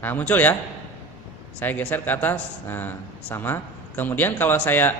Nah, muncul ya. Saya geser ke atas. Nah, sama. Kemudian kalau saya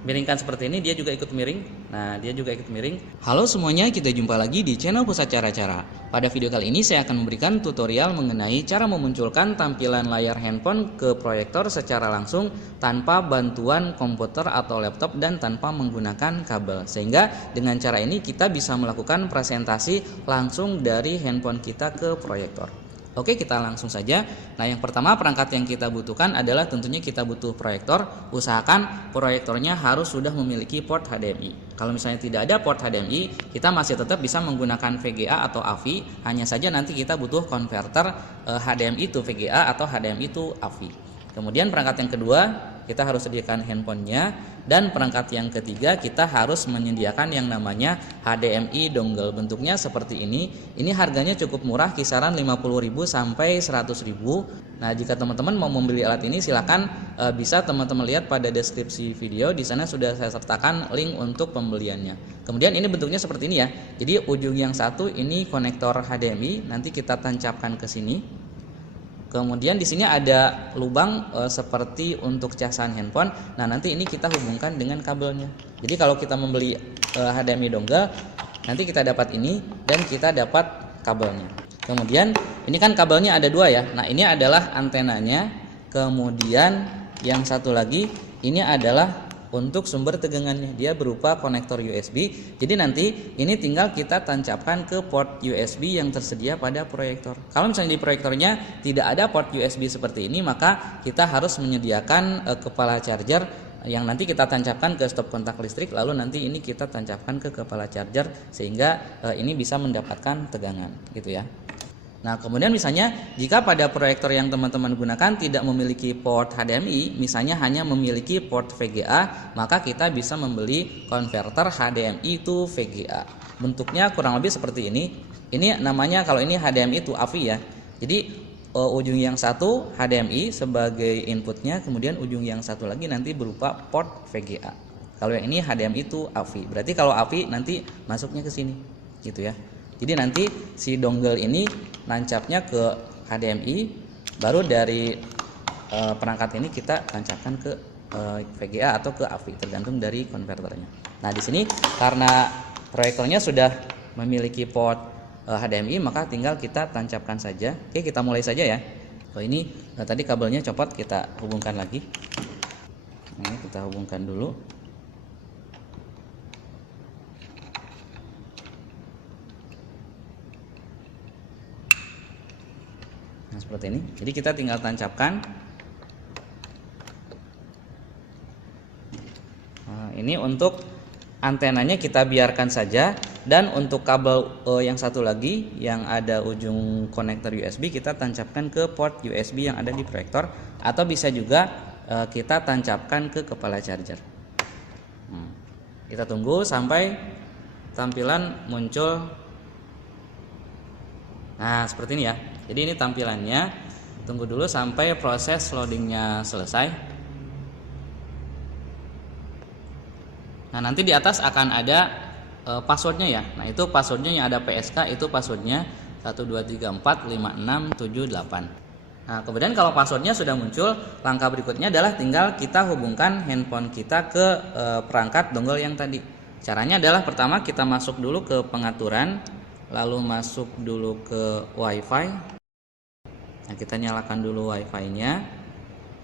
miringkan seperti ini, dia juga ikut miring. Nah, dia juga ikut miring. Halo semuanya, kita jumpa lagi di channel Pusat Cara-Cara. Pada video kali ini saya akan memberikan tutorial mengenai cara memunculkan tampilan layar handphone ke proyektor secara langsung tanpa bantuan komputer atau laptop dan tanpa menggunakan kabel. Sehingga dengan cara ini kita bisa melakukan presentasi langsung dari handphone kita ke proyektor. Oke, kita langsung saja. Nah, yang pertama perangkat yang kita butuhkan adalah tentunya kita butuh proyektor. Usahakan proyektornya harus sudah memiliki port HDMI. Kalau misalnya tidak ada port HDMI, kita masih tetap bisa menggunakan VGA atau AVI. Hanya saja nanti kita butuh konverter HDMI to VGA atau HDMI to AVI. Kemudian perangkat yang kedua, kita harus sediakan handphonenya. Dan perangkat yang ketiga, kita harus menyediakan yang namanya HDMI dongle. Bentuknya seperti ini. Ini harganya cukup murah, kisaran 50.000 sampai 100.000. Nah, jika teman-teman mau membeli alat ini, silakan bisa teman-teman lihat pada deskripsi video. Di sana sudah saya sertakan link untuk pembeliannya. Kemudian ini bentuknya seperti ini ya. Jadi ujung yang satu ini konektor HDMI, nanti kita tancapkan ke sini. Kemudian di sini ada lubang seperti untuk casan handphone. Nah, nanti ini kita hubungkan dengan kabelnya. Jadi kalau kita membeli HDMI dongle, nanti kita dapat ini dan kita dapat kabelnya. Kemudian ini kan kabelnya ada dua ya. Nah, ini adalah antenanya. Kemudian yang satu lagi ini adalah untuk sumber tegangannya, dia berupa konektor USB. Jadi nanti ini tinggal kita tancapkan ke port USB yang tersedia pada proyektor. Kalau misalnya di proyektornya tidak ada port USB seperti ini, maka kita harus menyediakan kepala charger yang nanti kita tancapkan ke stop kontak listrik, lalu nanti ini kita tancapkan ke kepala charger sehingga ini bisa mendapatkan tegangan gitu ya. Nah, kemudian misalnya jika pada proyektor yang teman-teman gunakan tidak memiliki port HDMI, misalnya hanya memiliki port VGA, maka kita bisa membeli konverter HDMI to VGA. Bentuknya kurang lebih seperti ini. Ini namanya, kalau ini HDMI to AVI ya. Jadi ujung yang satu HDMI sebagai inputnya, kemudian ujung yang satu lagi nanti berupa port VGA. Kalau yang ini HDMI to AVI. Berarti kalau AVI nanti masuknya ke sini, gitu ya. Jadi nanti si dongle ini nancapnya ke HDMI, baru dari perangkat ini kita tancapkan ke VGA atau ke AVI, tergantung dari konverternya. Nah, di sini karena proyektornya sudah memiliki port HDMI, maka tinggal kita tancapkan saja. Oke, kita mulai saja ya. Ini tadi kabelnya copot, kita hubungkan lagi. Ini kita hubungkan dulu. Nah, seperti ini. Jadi kita tinggal tancapkan. Nah, ini untuk antenanya kita biarkan saja, dan untuk kabel yang satu lagi yang ada ujung konektor USB kita tancapkan ke port USB yang ada di proyektor, atau bisa juga kita tancapkan ke kepala charger. Kita tunggu sampai tampilan muncul. Nah, seperti ini ya. Jadi ini tampilannya. Tunggu dulu sampai proses loadingnya selesai. Nah, nanti di atas akan ada passwordnya ya. Nah, itu passwordnya yang ada PSK, itu passwordnya 12345678. Nah, kemudian kalau passwordnya sudah muncul, langkah berikutnya adalah tinggal kita hubungkan handphone kita ke perangkat dongle yang tadi. Caranya adalah pertama kita masuk dulu ke pengaturan, lalu masuk dulu ke WiFi. Nah, kita nyalakan dulu WiFi-nya.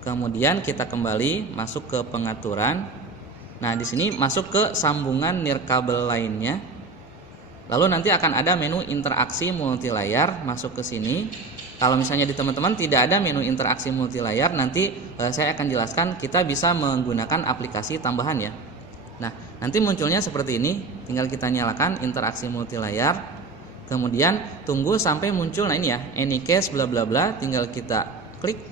Kemudian kita kembali masuk ke pengaturan. Nah, di sini masuk ke sambungan nirkabel lainnya. Lalu nanti akan ada menu interaksi multilayar, masuk ke sini. Kalau misalnya di teman-teman tidak ada menu interaksi multilayar, nanti saya akan jelaskan kita bisa menggunakan aplikasi tambahan ya. Nah, nanti munculnya seperti ini, tinggal kita nyalakan interaksi multilayar. Kemudian tunggu sampai muncul, nah ini ya, Anycase bla bla bla, tinggal kita klik.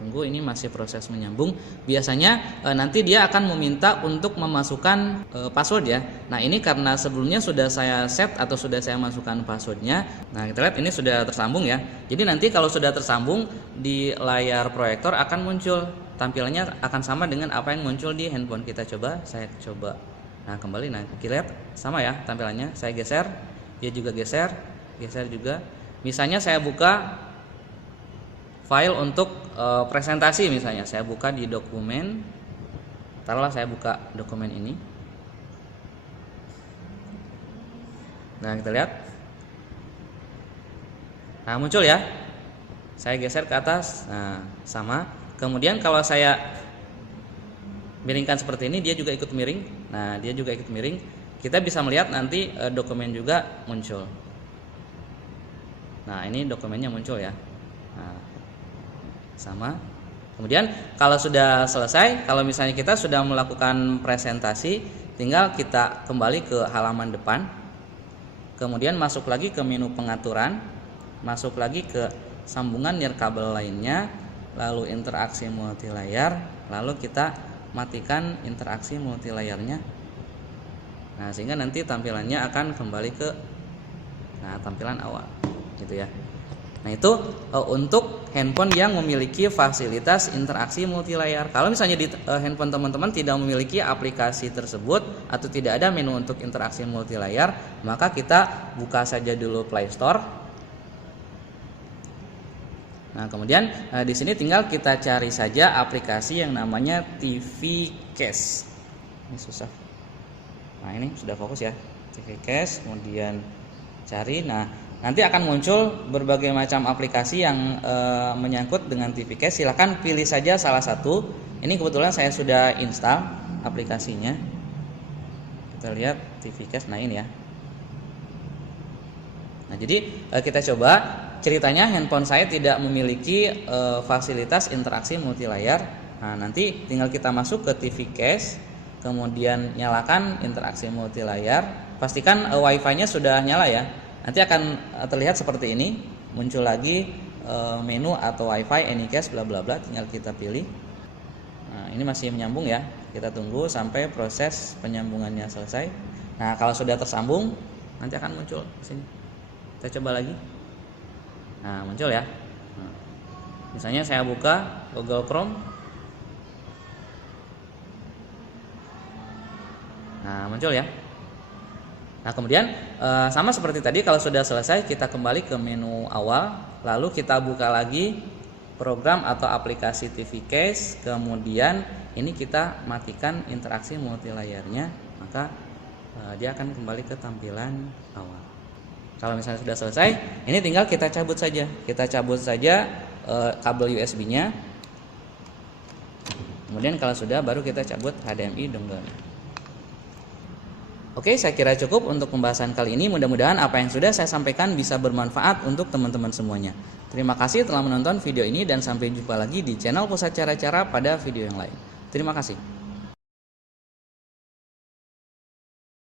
Tunggu, ini masih proses menyambung. Biasanya nanti dia akan meminta untuk memasukkan password ya. Nah, ini karena sebelumnya sudah saya set atau sudah saya masukkan passwordnya. Nah, kita lihat ini sudah tersambung ya. Jadi nanti kalau sudah tersambung di layar proyektor akan muncul, tampilannya akan sama dengan apa yang muncul di handphone kita. Coba saya coba. Nah, kembali, nah kita lihat sama ya tampilannya. Saya geser, dia juga geser juga. misalnya saya buka file untuk presentasi, misalnya saya buka di dokumen, taruhlah saya buka dokumen ini. Nah, kita lihat. Nah, muncul ya. Saya geser ke atas. Nah, sama. Kemudian kalau saya miringkan seperti ini, dia juga ikut miring. Nah, dia juga ikut miring. Kita bisa melihat nanti dokumen juga muncul. Nah, ini dokumennya muncul ya. Nah, sama. Kemudian kalau sudah selesai, kalau misalnya kita sudah melakukan presentasi, tinggal kita kembali ke halaman depan. Kemudian masuk lagi ke menu pengaturan, masuk lagi ke sambungan nirkabel lainnya, lalu interaksi multilayar, lalu kita matikan interaksi multilayarnya. Nah, sehingga nanti tampilannya akan kembali ke tampilan awal, gitu ya. Nah, itu untuk handphone yang memiliki fasilitas interaksi multilayar. Kalau misalnya di handphone teman-teman tidak memiliki aplikasi tersebut atau tidak ada menu untuk interaksi multilayar, maka kita buka saja dulu Play Store. Nah, kemudian di sini tinggal kita cari saja aplikasi yang namanya TV Case. Ini susah. Nah, ini sudah fokus ya. TV Case, kemudian cari. Nah, nanti akan muncul berbagai macam aplikasi yang menyangkut dengan TV Case. Silahkan pilih saja salah satu. Ini kebetulan saya sudah install aplikasinya. Kita lihat TV Case. Nah, ini ya. Nah, jadi kita coba. Ceritanya handphone saya tidak memiliki fasilitas interaksi multilayar. Nah, nanti tinggal kita masuk ke TV Case, kemudian nyalakan interaksi multilayar. Pastikan Wi-Fi-nya sudah nyala ya. Nanti akan terlihat seperti ini, muncul lagi menu atau Wi-Fi Anycast bla bla bla, tinggal kita pilih. Nah, ini masih menyambung ya. Kita tunggu sampai proses penyambungannya selesai. Nah, kalau sudah tersambung, nanti akan muncul di sini. Kita coba lagi. Nah, muncul ya. Nah, misalnya saya buka Google Chrome. Nah, muncul ya. Nah, kemudian sama seperti tadi, kalau sudah selesai kita kembali ke menu awal, lalu kita buka lagi program atau aplikasi TV Case, kemudian ini kita matikan interaksi multilayarnya, maka dia akan kembali ke tampilan awal. Kalau misalnya sudah selesai, ini tinggal kita cabut saja. Kita cabut saja kabel USB-nya. Kemudian kalau sudah, baru kita cabut HDMI dongle. Oke, saya kira cukup untuk pembahasan kali ini. Mudah-mudahan apa yang sudah saya sampaikan bisa bermanfaat untuk teman-teman semuanya. Terima kasih telah menonton video ini dan sampai jumpa lagi di channel Pusat Cara-Cara pada video yang lain. Terima kasih.